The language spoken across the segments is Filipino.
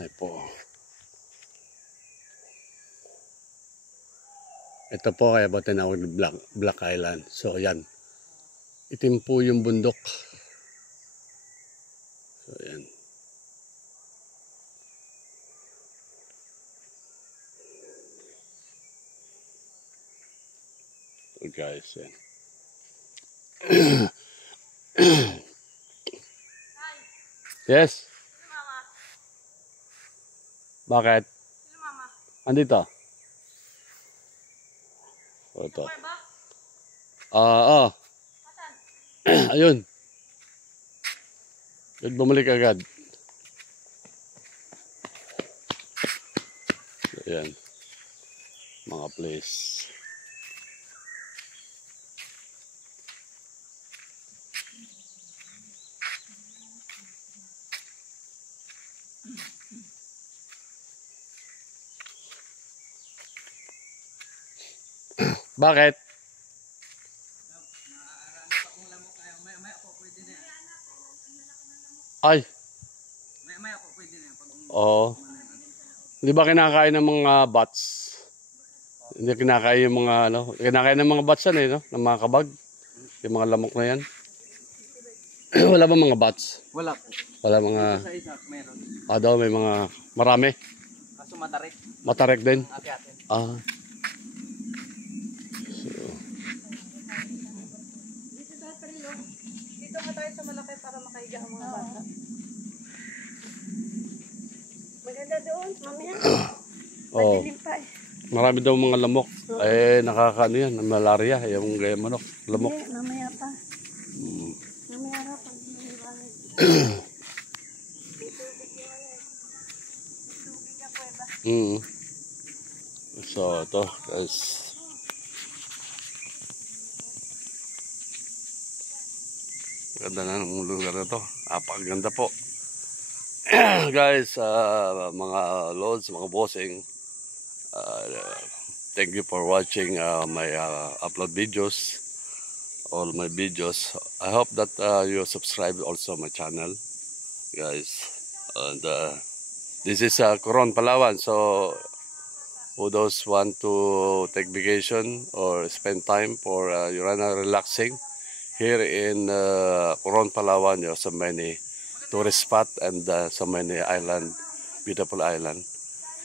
Ay po. Ito po kaya ba tinawag na Black Island. So yan. Itim po yung bundok. So yan. So guys, yan. Yes. Mama. Bakit? Sino mama? Andito. O ito. Ba? Oo. Asan? Ayun. Yun, bumalik agad. So, yan. Mga place. Bakit? Ay. Maya po pwede na yan. Oo. Hindi ba kinakain ng mga bats? Hindi kinakain yung mga ano, kinakain ng mga bats yan eh, no? Ng mga kabag. Yung mga lamok na yan. Wala ba mga bats? Wala po. Wala mga, Sa isa, meron. daw may mga, marami. Kaso matarik. Matarek din. Ate-ate. Ah. So, Dito nga tayo sa malaki para makahiga ang mga bata. Maganda doon, mamaya. oh, Madilim pa eh. marami daw mga lamok. Eh, nakakaano yan, malaria, yung gaya manok, lamok. Hindi, mamaya pa. Mm. Mamaya na pag naliwanag. So, ito, guys. Ganda na ng lugar na to. Napakaganda po. Guys, mga lods, mga bossing, thank you for watching my upload videos, all my videos. I hope that you subscribe also my channel, guys. And this is Coron, Palawan. So, who those want to take vacation or spend time for relaxing here in Coron, Palawan, there are so many tourist spot and so many island, beautiful island.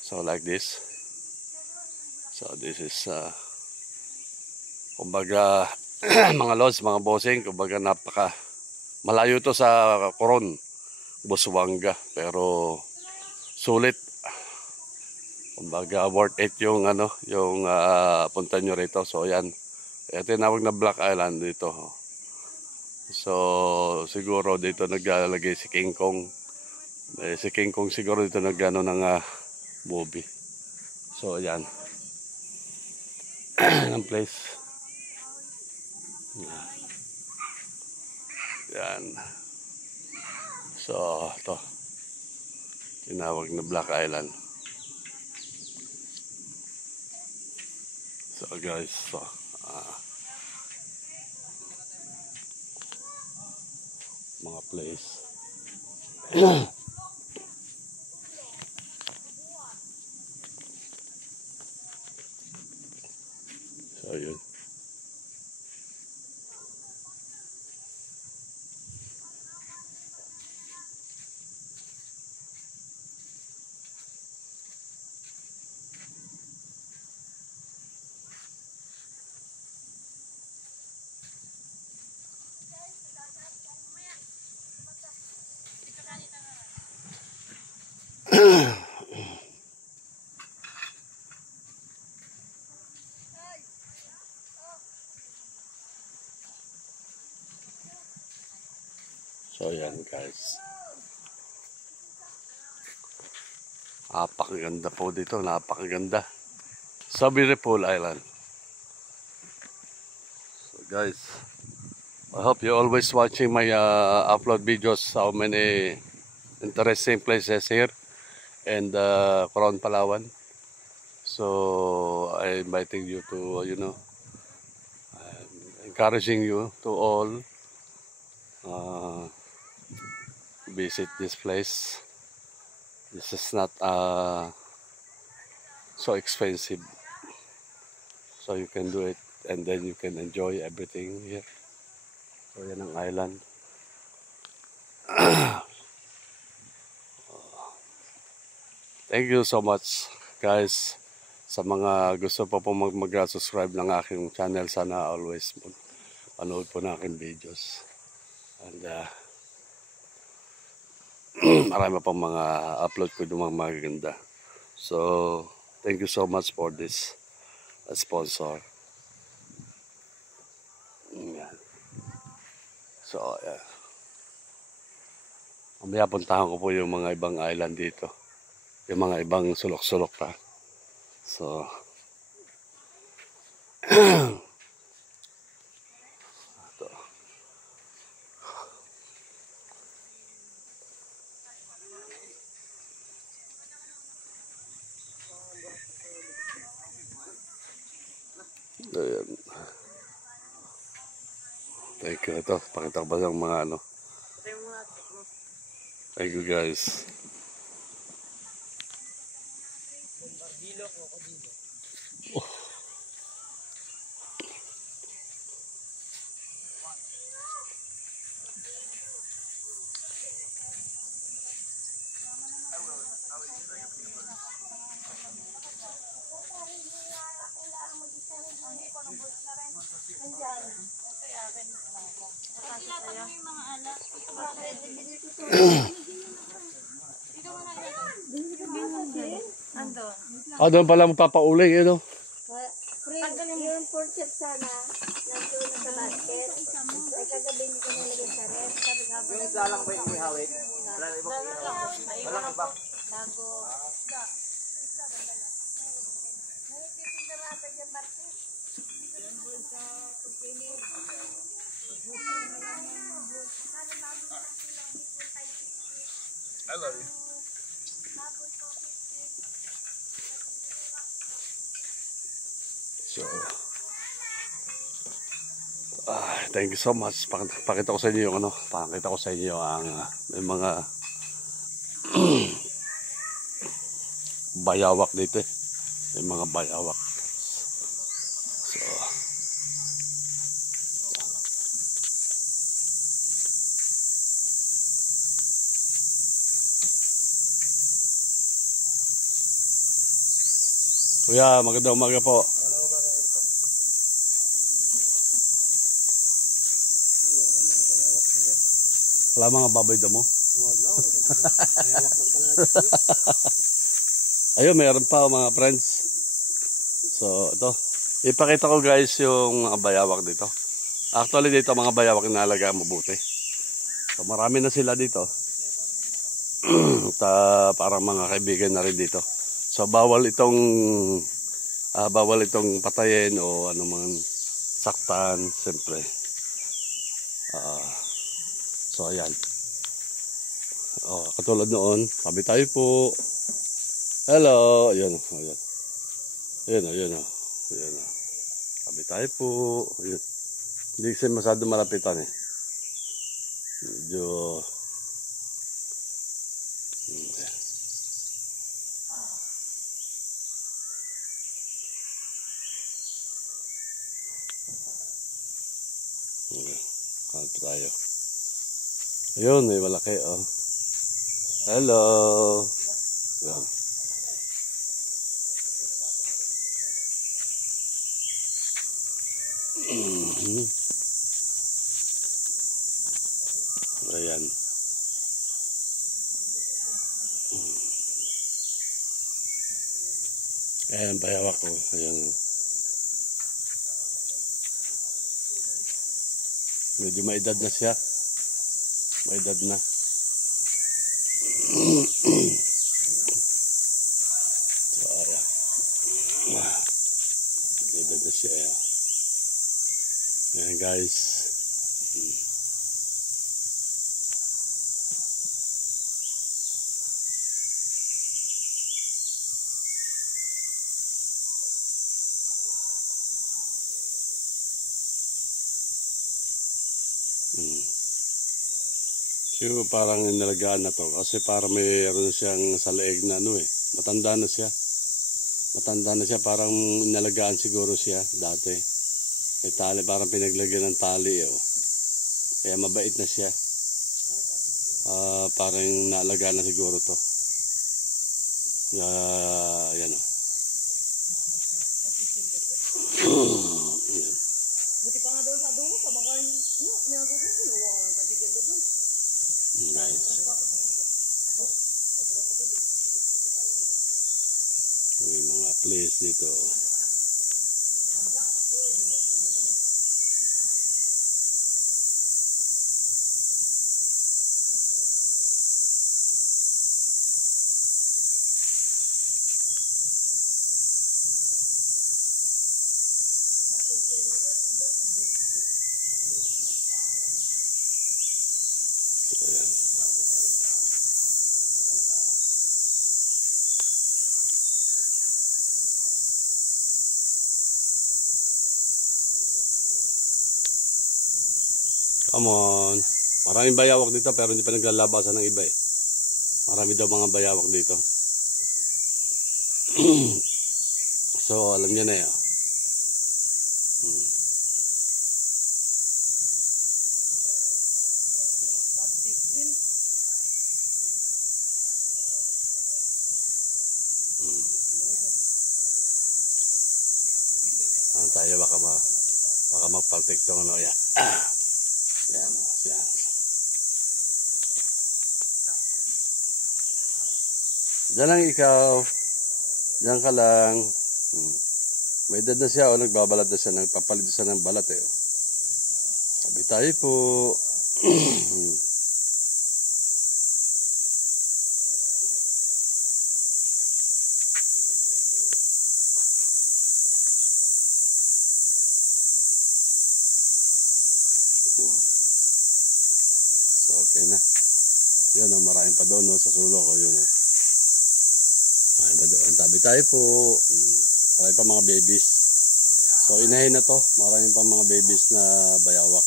So like this. So this is kumbaga mga lods, mga bossing, kumbaga napaka malayo to sa Coron, Busuanga, pero sulit. Kumbaga worth it yung ano, yung punta nyo rito. So yan. Ito tinawag na Black Island dito. So siguro dito naglalagay si King Kong. Si King Kong siguro dito nagano ng movie. So yan. Ang place. Yan. So to tinawag na Black Island. So guys, so mga place. So yun. So yan guys. Napakaganda po dito, napakaganda. So beautiful island. So guys, I hope you always watching my upload videos, how many interesting places here in Coron, Palawan. So I inviting you to, you know, encouraging you to all visit this place. This is not so expensive. So you can do it and then you can enjoy everything here. So yan ang island. Thank you so much guys sa mga gusto pa po mag-subscribe ng aking channel. Sana always panood po ng aking videos. And marami pang mga upload ko yung mga magaganda. So thank you so much for this sponsor. Yan. So mamaya puntahan ko po yung mga ibang island dito. Yung mga ibang sulok-sulok pa. So, ito. Ayan. Thank you. Ito, pakita ko ba yung mga ano. Thank you guys. Ah, doon pala magpapauling, no? Yung pork chop sana, nandun sa basket. Ay kagabi hindi ko nilagay sa ref. Sabi nga ba Yung lalang ba yung ihawin? Walang iba. Walang iba. bago. I love you. So, thank you so much. Pakita ko sa inyo yung ano, pakita ko sa inyo ang may mga bayawak dito. May mga bayawak. So, Kuya, magandang umaga po. Wala mga baboy damo? Wala. Ayun, mayroon pa mga friends. So, ito. Ipakita ko guys yung mga bayawak dito. Actually dito mga bayawak inalagaan mabuti. So, marami na sila dito. Parang mga kaibigan na rin dito. So, bawal itong patayin o anumang saktan, siyempre. So, ayan. Katulad noon, tabi tayo po. Hello. Ayan. Ayan. Tabi tayo po. Ayan. Hindi kasi masyado malapitan eh. Medyo... Kalpo tayo. Ayun, may malaki oh. Hello. Ayan. Ayan. Ayan, bayawak ko. Ayan. Medyo maedad na siya. Maedad na. So, ayan. Maedad na siya. Ayan. Ayan guys. Siguro parang inalagaan na to kasi para mayroon siyang sa leeg na ano eh. Matanda na siya. Matanda na siya, parang inalagaan siguro siya dati. May tali, parang pinaglagyan ng tali eh. Oh. Kaya mabait na siya. Parang naalagaan na siguro to. Yan o. Buti pa nga doon sa doon, sa mga may ako kasi ang kachikin doon. Nice. May mga place dito. So, ayan. Come on. Maraming bayawak dito pero hindi pa naglalabasan ng iba eh. Marami daw mga bayawak dito. So, alam niyo na eh. Ano tayo baka magpaltik tong ano yan. Yan. Yan. Diyan lang ikaw. Diyan ka lang. May edad na siya o nagbabalat na siya. Nagpapalit siya ng balat eh. Sabi tayo po. So okay na. Yun o, maraming pa doon sa sulok o yun o. Maraming pa doon. Tabi tayo po. Maraming pa mga babies. So inahin na to. Maraming pa mga babies na bayawak.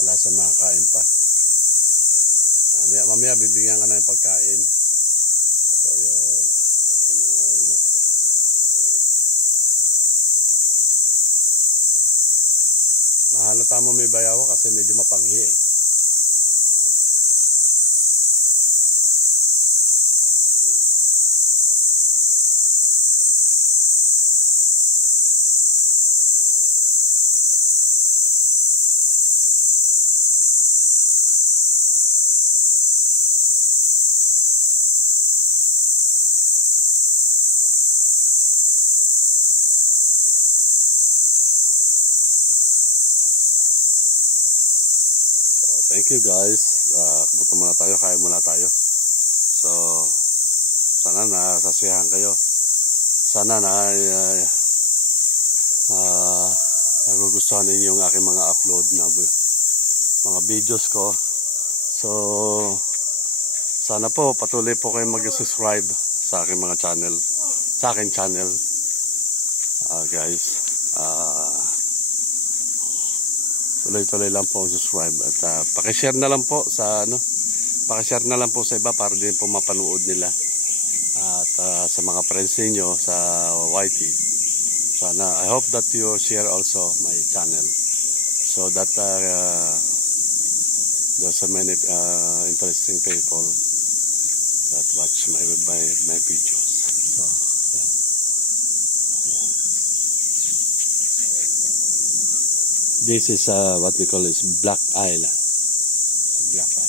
Wala sa makakain pa. Mamaya bibigyan ka na ng pagkain. So yun. Yung mga yun na. Mahalata mo may bayawak kasi medyo mapanghi eh. Thank you guys. Kapunta muna tayo, kain muna tayo. So, sana nasasiyahan kayo. Sana nagugustuhan ninyo yung aking mga upload na mga videos ko. So, sana po patuloy po kayong mag-subscribe sa aking mga channel. Sa aking channel. Guys. Tuloy-tuloy lang po subscribe at paki-share na lang po sa paki-share na lang po sa iba para din po mapanood nila at sa mga friends niyo sa YT. Sana I hope that you share also my channel so that there's so many interesting people that watch my videos. So this is what we call is Black Island. Black Island.